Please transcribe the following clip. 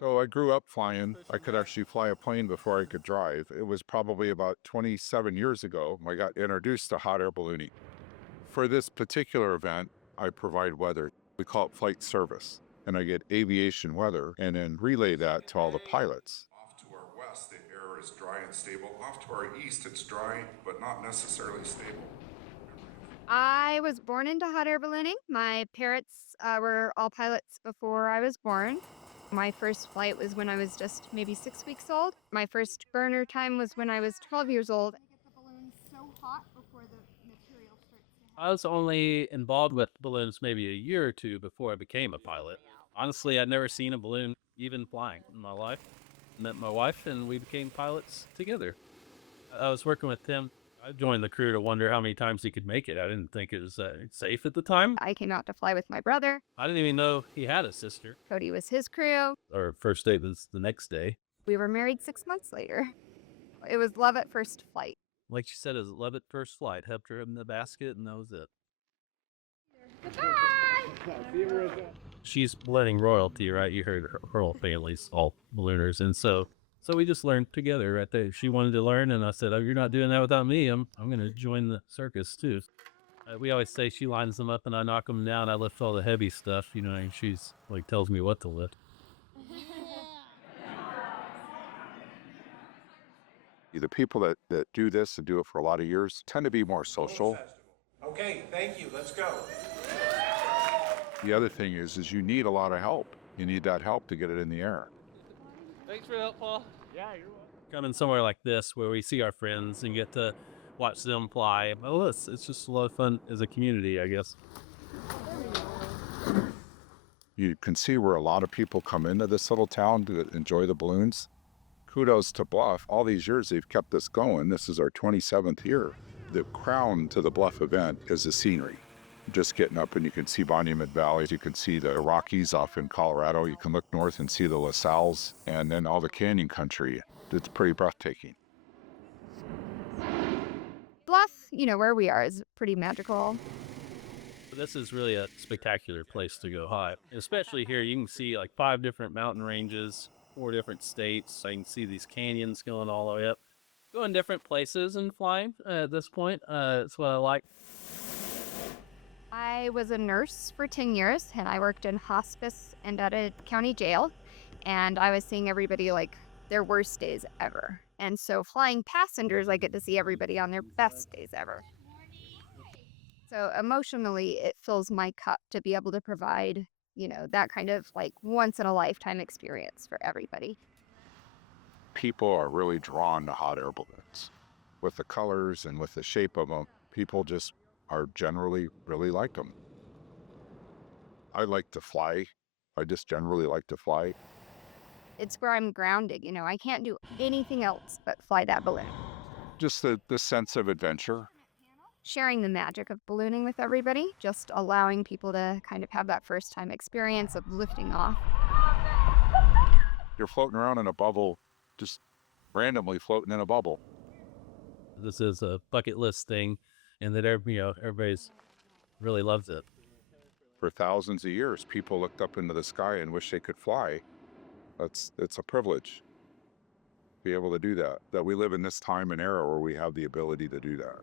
So I grew up flying. I could actually fly a plane before I could drive. It was probably about 27 years ago I got introduced to hot air ballooning. For this particular event, I provide weather. We call it flight service. And I get aviation weather and then relay that to all the pilots. Off to our west, the air is dry and stable. Off to our east, it's dry, but not necessarily stable. I was born into hot air ballooning. My parents were all pilots before I was born. My first flight was when I was just maybe 6 weeks old. My first burner time was when I was 12 years old. I was only involved with balloons maybe a year or two before I became a pilot. Honestly, I'd never seen a balloon even flying in my life. Met my wife and we became pilots together. I was working with him. I joined the crew to wonder how many times he could make it. I didn't think it was safe at the time. I came out to fly with my brother. I didn't even know he had a sister. Cody was his crew. Our first date was the next day. We were married 6 months later. It was love at first flight. Like she said, it was love at first flight. Helped her in the basket, and that was it. Goodbye! She's ballooning royalty, right? You heard her whole family's all ballooners, and so we just learned together right there. She wanted to learn, and I said, "Oh, you're not doing that without me. I'm going to join the circus too." We always say she lines them up, and I knock them down. I lift all the heavy stuff, and she's like tells me what to lift. The people that do this and do it for a lot of years tend to be more social. Okay, thank you. Let's go. The other thing is you need a lot of help. You need that help to get it in the air. Thanks for the help, Paul. Yeah, you're welcome. Coming somewhere like this where we see our friends and get to watch them fly. Well, it's just a lot of fun as a community, I guess. You can see where a lot of people come into this little town to enjoy the balloons. Kudos to Bluff. All these years they've kept this going. This is our 27th year. The crown to the Bluff event is the scenery. Just getting up and you can see Monument Valley. You can see the Rockies off in Colorado. You can look north and see the La Salles and then all the canyon country. It's pretty breathtaking. Bluff, where we are is pretty magical. This is really a spectacular place to go high. Especially here, you can see like 5 different mountain ranges, 4 different states. I can see these canyons going all the way up. Going different places and flying at this point. That's what I like. I was a nurse for 10 years, and I worked in hospice and at a county jail. And I was seeing everybody like their worst days ever. And so flying passengers, I get to see everybody on their best days ever. So emotionally, it fills my cup to be able to provide, that kind of like once in a lifetime experience for everybody. People are really drawn to hot air balloons. With the colors and with the shape of them, people just are generally really like them. I like to fly. I just generally like to fly. It's where I'm grounded. I can't do anything else but fly that balloon. Just the sense of adventure. Sharing the magic of ballooning with everybody, just allowing people to kind of have that first time experience of lifting off. You're floating around in a bubble, just randomly floating in a bubble. This is a bucket list thing, and that everybody's really loves it. For thousands of years, people looked up into the sky and wished they could fly. It's a privilege to be able to do that we live in this time and era where we have the ability to do that.